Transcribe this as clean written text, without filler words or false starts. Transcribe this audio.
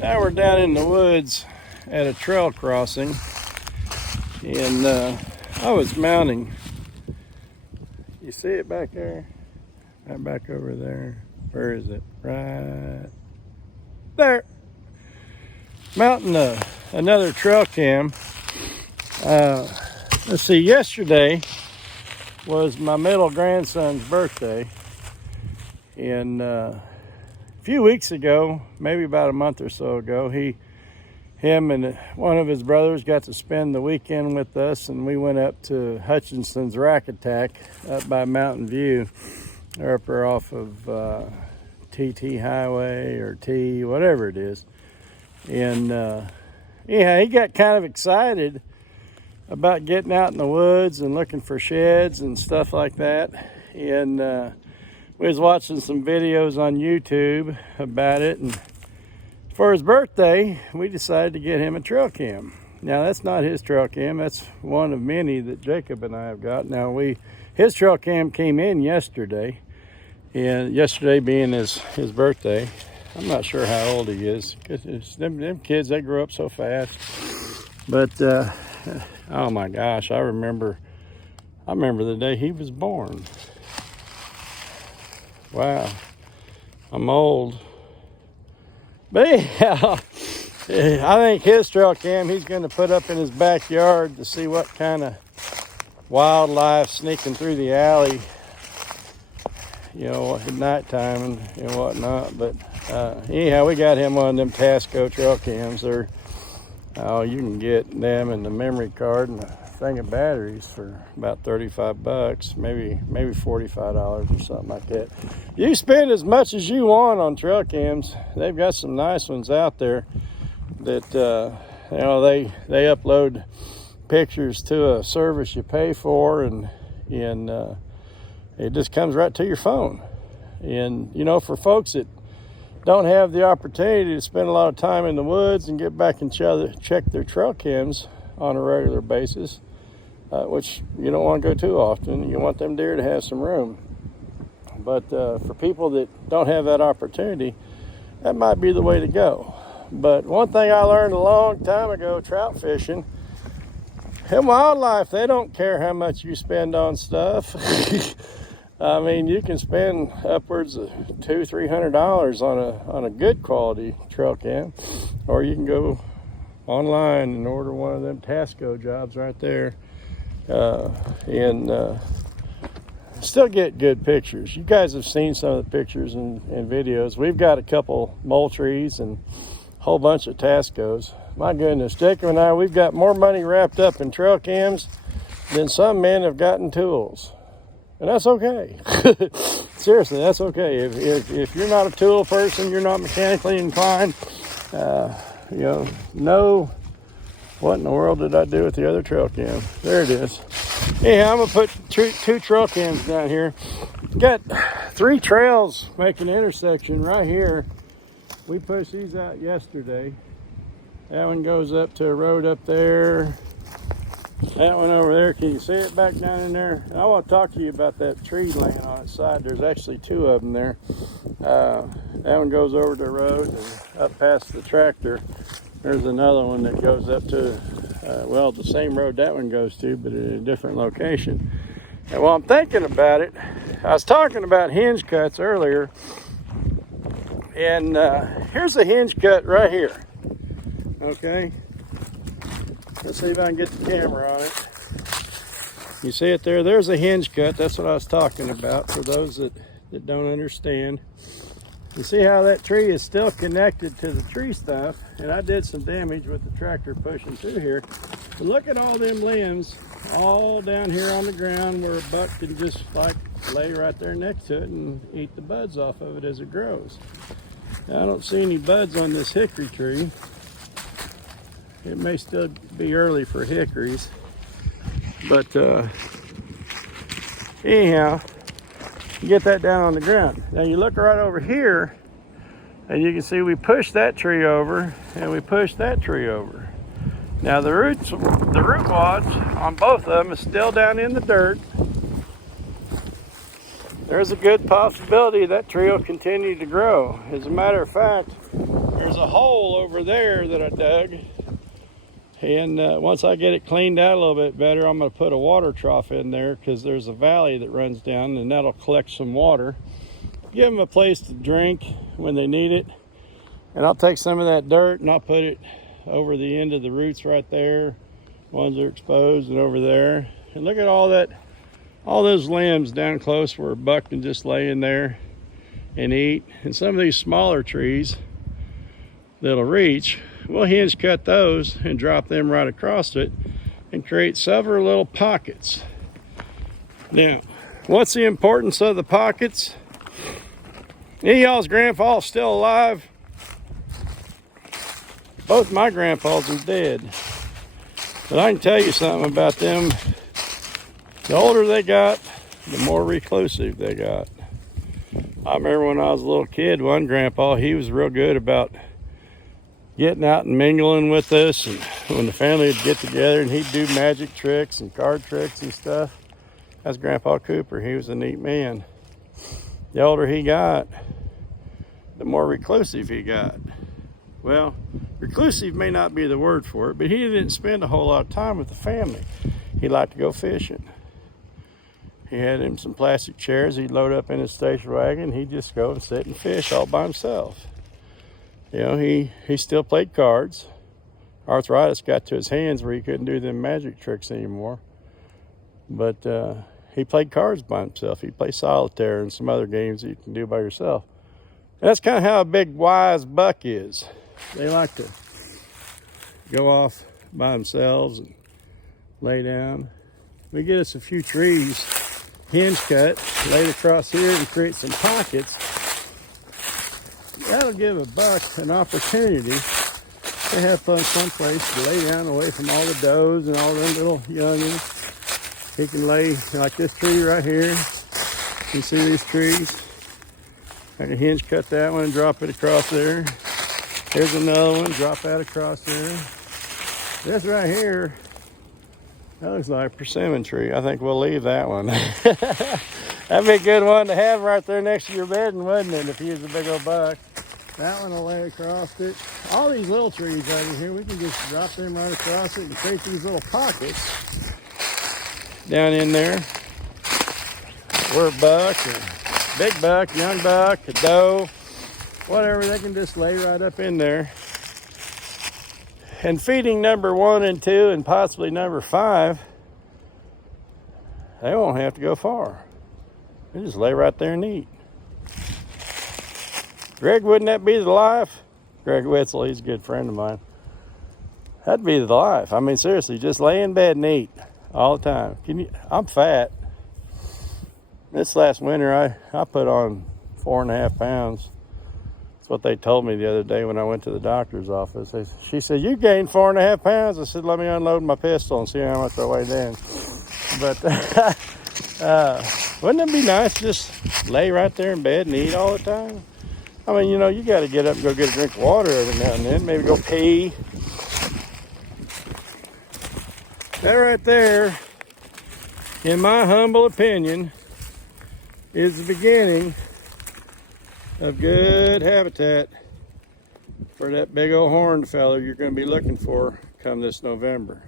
Now we're down in the woods at a trail crossing, and I was mounting. You see it back there? Right back over there. Where is it? Right there. Mounting another trail cam. Let's see, yesterday was my middle grandson's birthday, and a few weeks ago, maybe about a month or so ago, him and one of his brothers got to spend the weekend with us, and we went up to Hutchinson's Rack Attack up by Mountain View. They're up there off of TT Highway or T, whatever it is. And yeah, he got kind of excited about getting out in the woods and looking for sheds and stuff like that. And we was watching some videos on YouTube about it, and for his birthday, we decided to get him a trail cam. Now, that's not his trail cam. That's one of many that Jacob and I have got. Now, his trail cam came in yesterday, and yesterday being his birthday. I'm not sure how old he is. Them kids, they grow up so fast. But, oh my gosh, I remember the day he was born. Wow, I'm old. But yeah, I think his trail cam he's going to put up in his backyard to see what kind of wildlife sneaking through the alley, you know, at nighttime and whatnot. But anyhow, we got him one of them Tasco trail cams. You can get them and the memory card and a thing of batteries for about $35, maybe $45 or something like that. You spend as much as you want on trail cams. They've got some nice ones out there that you know, they upload pictures to a service you pay for, and it just comes right to your phone. And you know, for folks that don't have the opportunity to spend a lot of time in the woods and get back and check their trail cams on a regular basis, which you don't want to go too often. You want them deer to have some room. But for people that don't have that opportunity, that might be the way to go. But one thing I learned a long time ago, trout fishing, and wildlife, they don't care how much you spend on stuff. I mean, you can spend upwards of $200-300 on a good quality trail cam, or you can go online and order one of them Tasco jobs right there, and still get good pictures. You guys have seen some of the pictures and videos. We've got a couple mole trees and a whole bunch of Tascos. My goodness, Jacob and I, we've got more money wrapped up in trail cams than some men have gotten tools. And that's okay. Seriously, that's okay. If you're not a tool person, you're not mechanically inclined, you know what in the world did I do with the other trail cam? There it is. Anyhow, I'm going to put two trail cams down here. Got 3 trails making an intersection right here. We pushed these out yesterday. That one goes up to a road up there. That one over there, can you see it back down in there? I want to talk to you about that tree laying on its side. There's actually 2 of them there. That one goes over the road and up past the tractor. There's another one that goes up to, well, the same road that one goes to, but at a different location. And while I'm thinking about it, I was talking about hinge cuts earlier, and here's a hinge cut right here. Okay. Let's see if I can get the camera on it. You see it there? There's a hinge cut. That's what I was talking about for those that don't understand. You see how that tree is still connected to the tree stuff, and I did some damage with the tractor pushing through here. But look at all them limbs all down here on the ground where a buck can just like lay right there next to it and eat the buds off of it as it grows. Now, I don't see any buds on this hickory tree. It may still be early for hickories, but anyhow, you get that down on the ground. Now you look right over here, and you can see we pushed that tree over, and we pushed that tree over. Now the root wads on both of them is still down in the dirt, there's a good possibility that tree will continue to grow. As a matter of fact, there's a hole over there that I dug. And once I get it cleaned out a little bit better, I'm going to put a water trough in there because there's a valley that runs down, and that'll collect some water. Give them a place to drink when they need it. And I'll take some of that dirt and I'll put it over the end of the roots right there. Ones that are exposed and over there. And look at all that, all those limbs down close where a buck can just lay in there and eat. And some of these smaller trees that'll reach, we'll hinge cut those and drop them right across it and create several little pockets. Now, what's the importance of the pockets? Any of y'all's grandpa's still alive? Both my grandpas are dead. But I can tell you something about them. The older they got, the more reclusive they got. I remember when I was a little kid, one grandpa, he was real good about getting out and mingling with us, and when the family would get together and he'd do magic tricks and card tricks and stuff. That's Grandpa Cooper. He was a neat man. The older he got, the more reclusive he got. Well, reclusive may not be the word for it, but he didn't spend a whole lot of time with the family. He liked to go fishing. He had him some plastic chairs he'd load up in his station wagon. He'd just go and sit and fish all by himself. You know, he still played cards. Arthritis got to his hands where he couldn't do them magic tricks anymore. But he played cards by himself. He'd play solitaire and some other games that you can do by yourself. And that's kind of how a big wise buck is. They like to go off by themselves and lay down. We get us a few trees, hinge cut, laid across here and create some pockets. That'll give a buck an opportunity to have fun someplace to lay down away from all the does and all them little youngins. He can lay like this tree right here. You see these trees? I can hinge cut that one and drop it across there. Here's another one, drop that across there. This right here, that looks like a persimmon tree. I think we'll leave that one. That'd be a good one to have right there next to your bedding, wouldn't it, if you was a big old buck? That one will lay across it. All these little trees right in here, we can just drop them right across it and create these little pockets down in there. We're a buck, or big buck, young buck, a doe, whatever, they can just lay right up in there. And feeding number 1 and 2 and possibly number 5, they won't have to go far. They just lay right there and eat. Greg, wouldn't that be the life? Greg Witzel, he's a good friend of mine. That'd be the life. I mean, seriously, just lay in bed and eat all the time. I'm fat. This last winter, I put on 4.5 pounds. That's what they told me the other day when I went to the doctor's office. She said, "You gained 4.5 pounds." I said, "Let me unload my pistol and see how much I weigh then." But wouldn't it be nice to just lay right there in bed and eat all the time? I mean, you know, you got to get up and go get a drink of water every now and then. Maybe go pee. That right there, in my humble opinion, is the beginning of good habitat for that big old horned fella you're going to be looking for come this November.